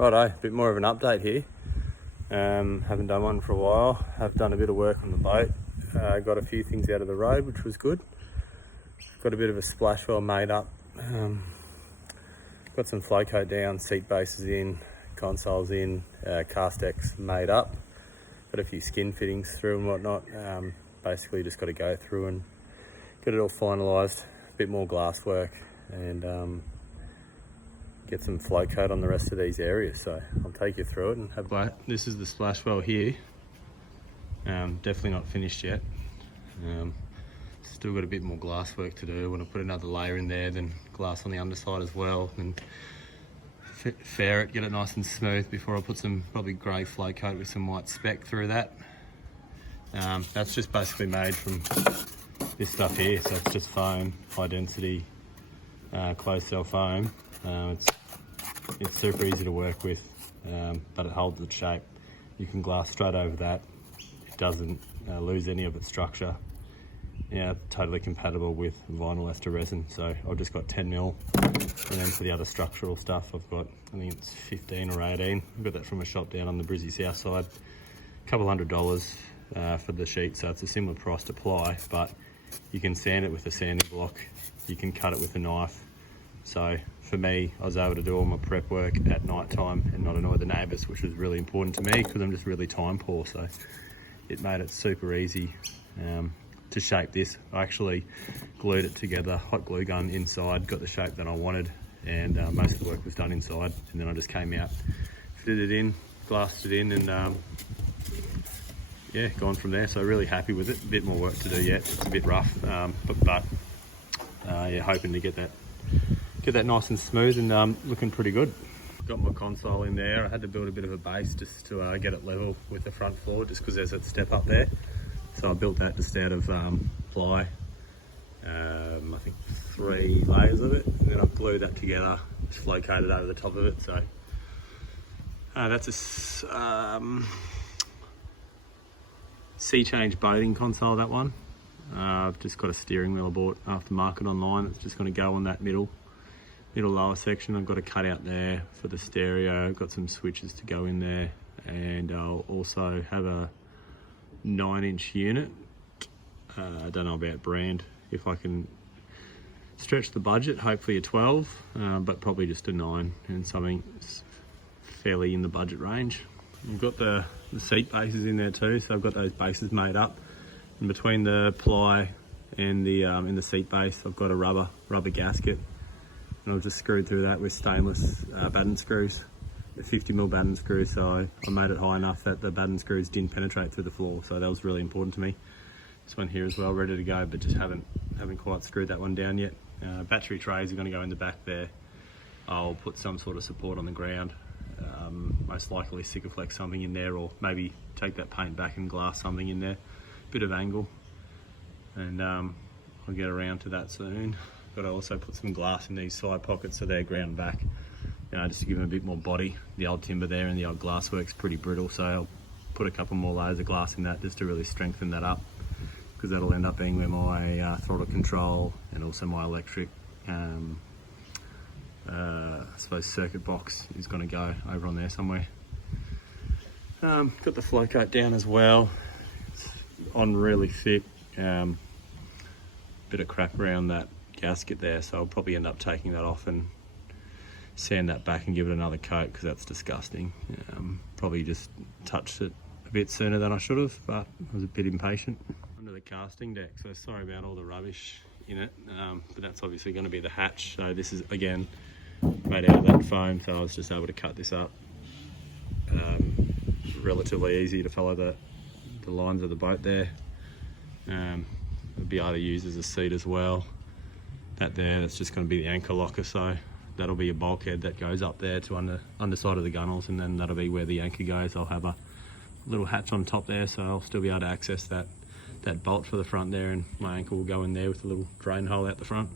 Righto, a bit more of an update here. Haven't done one for a while. Have done a bit of work on the boat. Got a few things out of the road, which was good. Got a bit of a splash well made up. Got some flow coat down, seat bases in, consoles in, cast decks made up. Got a few skin fittings through and whatnot. Basically just got to go through and get it all finalised. A bit more glass work and get some flow coat on the rest of these areas. So I'll take you through it and have. This is the splash well here. Definitely not finished yet. Still got a bit more glass work to do. Want to put another layer in there, then glass on the underside as well, and fair it, get it nice and smooth before I put some probably grey flow coat with some white speck through that. That's just basically made from this stuff here, so it's just foam, high density, closed cell foam. It's super easy to work with, but it holds its shape. You can glass straight over that. It doesn't lose any of its structure. Yeah, totally compatible with vinyl ester resin. So I've just got 10mm, and then for the other structural stuff, I've got, I think it's 15 or 18. I got that from a shop down on the Brizzy south side. A couple $100 for the sheet, so it's a similar price to ply, but you can sand it with a sanding block. You can cut it with a knife. So for me, I was able to do all my prep work at night time and not annoy the neighbours, which was really important to me because I'm just really time poor. So it made it super easy to shape this. I actually glued it together, hot glue gun inside, got the shape that I wanted, and most of the work was done inside. And then I just came out, fitted it in, glassed it in, and yeah, gone from there. So really happy with it. A bit more work to do yet. It's a bit rough, but yeah, hoping to get that nice and smooth and looking pretty good. Got my console in there. I had to build a bit of a base just to get it level with the front floor, just because there's that step up there. So I built that just out of ply, I think 3 layers of it, and then I've glued that together, just flow coated over the top of it. So that's a sea change boating console, that one. I've just got a steering wheel I bought aftermarket online. It's just going to go on that middle lower section. I've got a cutout there for the stereo. I've got some switches to go in there, and I'll also have a 9-inch unit. I don't know about brand, if I can stretch the budget, hopefully a 12, but probably just a 9 and something fairly in the budget range. I've got the seat bases in there too, so I've got those bases made up. In between the ply and the in the seat base, I've got a rubber gasket, and I've just screwed through that with stainless batten screws, the 50mm batten screws. So I made it high enough that the batten screws didn't penetrate through the floor. So that was really important to me. This one here as well, ready to go, but just haven't quite screwed that one down yet. Battery trays are going to go in the back there. I'll put some sort of support on the ground. Most likely Sikaflex something in there, or maybe take that paint back and glass something in there. Bit of angle, and I'll get around to that soon. Got to also put some glass in these side pockets so they're ground back, just to give them a bit more body. The old timber there and the old glass work's pretty brittle, so I'll put a couple more layers of glass in that just to really strengthen that up, because that'll end up being where my throttle control and also my electric I suppose circuit box is going to go over on there somewhere. Got the flow coat down as well. It's on really thick. Bit of crap around that gasket there, so I'll probably end up taking that off and sand that back and give it another coat, because that's disgusting. Probably just touched it a bit sooner than I should have, but I was a bit impatient. Under the casting deck, so sorry about all the rubbish in it, but that's obviously going to be the hatch. So this is again made out of that foam, so I was just able to cut this up. Relatively easy to follow the lines of the boat there. It'll be able to use as a seat as well. That there, that's just going to be the anchor locker, so that'll be a bulkhead that goes up there to underside of the gunnels, and then that'll be where the anchor goes. I'll have a little hatch on top there, so I'll still be able to access that bolt for the front there, and my anchor will go in there with a little drain hole out the front.